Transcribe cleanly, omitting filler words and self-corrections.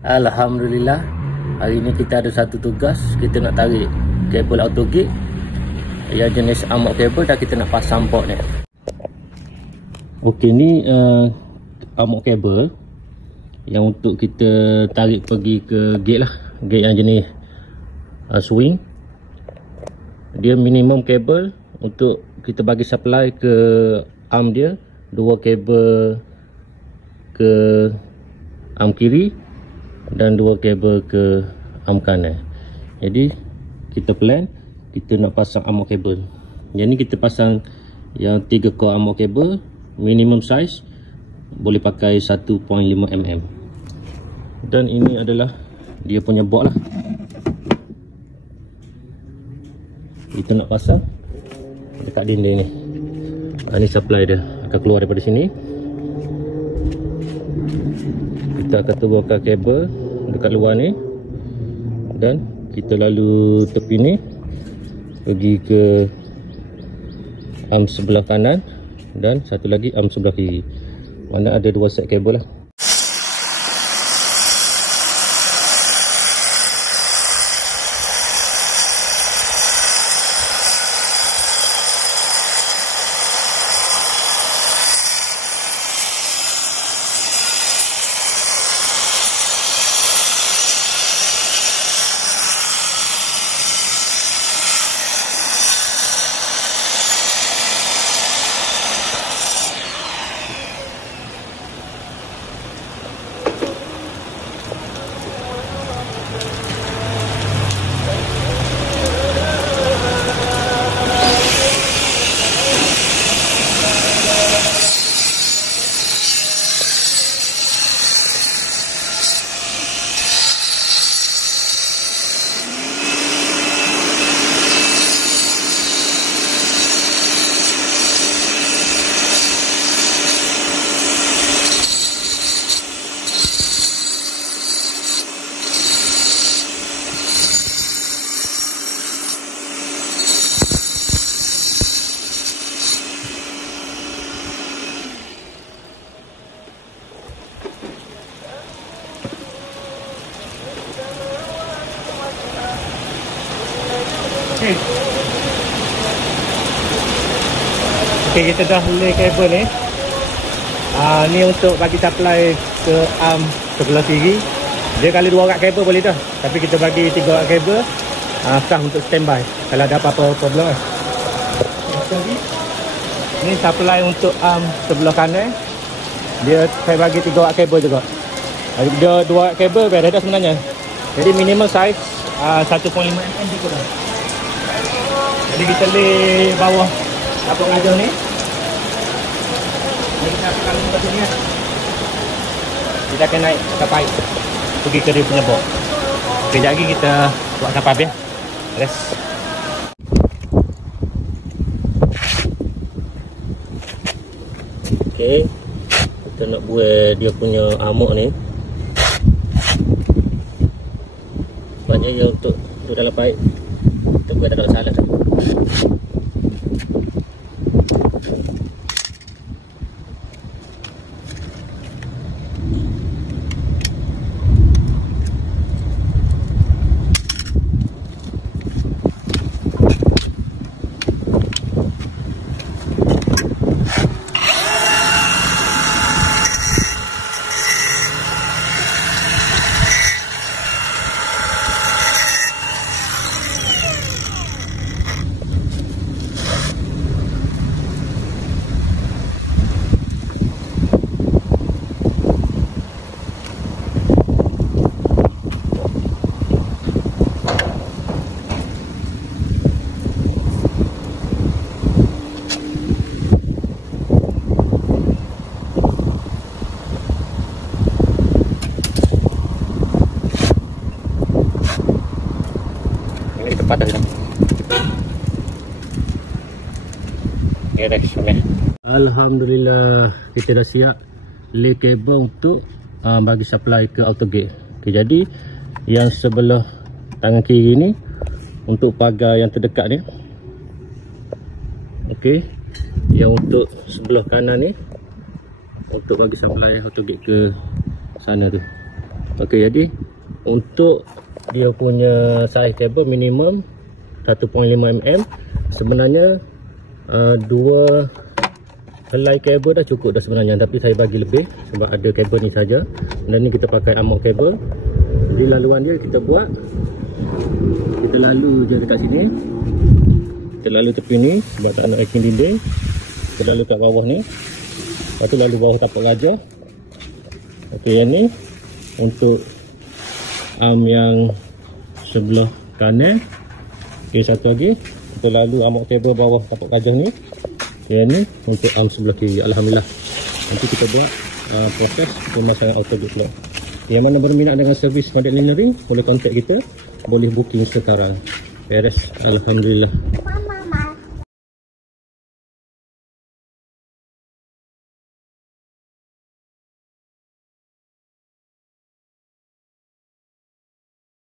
Alhamdulillah, hari ni kita ada satu tugas. Kita nak tarik kabel AutoGate yang jenis amok kabel dan kita nak pasang port ni. Okey, ni amok kabel yang untuk kita tarik pergi ke gate lah. Gate yang jenis swing. Dia minimum kabel untuk kita bagi supply ke arm dia. 2 kabel ke arm kiri dan 2 kabel ke arm kanan. Jadi kita plan, kita nak pasang amok kabel. Yang ni kita pasang yang 3 core amok kabel, minimum size boleh pakai 1.5 mm. Dan ini adalah dia punya board lah. Kita nak pasang dekat dinding ni. Ini supply dia akan keluar daripada sini. Kita akan turunkan kabel dekat luar ni dan kita lalu tepi ni pergi ke arm sebelah kanan dan satu lagi arm sebelah kiri. Mana ada 2 set kabel lah. Okey, kita dah lay kabel ni. Ni untuk bagi supply ke arm sebelah kiri. Dia kalau 2 rak kabel boleh dah. Tapi kita bagi 3 rak kabel sah untuk standby kalau ada apa-apa problem lah. Ni supply untuk arm sebelah kanan. Dia saya bagi 3 rak kabel juga. Dia 2 rak kabel dah ada sebenarnya. Jadi minimal size 1.5 mm cukup dah. Jadi kita lay bawah apa ngajar ni. Kita akan lepas sini kan. Kita akan naik sampai pergi ke dia punya box. Sekejap lagi kita buat sampai habis. Rest. Okey. Kita nak buat dia punya amok ni. Banyak yang untuk dalam paip. Kita buat tak ada salah. Patah dah. Alhamdulillah, kita dah siap lay kabel untuk bagi supply ke AutoGate. Okay, jadi yang sebelah tangan kiri ni untuk pagar yang terdekat ni. Okey, yang untuk sebelah kanan ni untuk bagi supply AutoGate ke sana tu. Okey, jadi untuk dia punya saiz kabel minimum 1.5 mm. Sebenarnya 2 helai kabel dah cukup dah sebenarnya, tapi saya bagi lebih sebab ada kabel ni saja. Dan ni kita pakai amok kabel. Jadi laluan dia kita buat, kita lalu je dekat sini, kita lalu tepi ni sebab tak nak backing dinding. Kita lalu kat bawah ni, lepas tu lalu bawah tapak gajah. Okey, yang ni untuk arm yang sebelah kanan. Okey, satu lagi kita lalu amok kabel bawah tapak gajah ni. Yang ni untuk arm sebelah kiri. Alhamdulillah, nanti kita buat proses pemasangan auto gate lock. Yang mana berminat dengan servis model engineering boleh contact kita, boleh booking sekarang. Beres, alhamdulillah.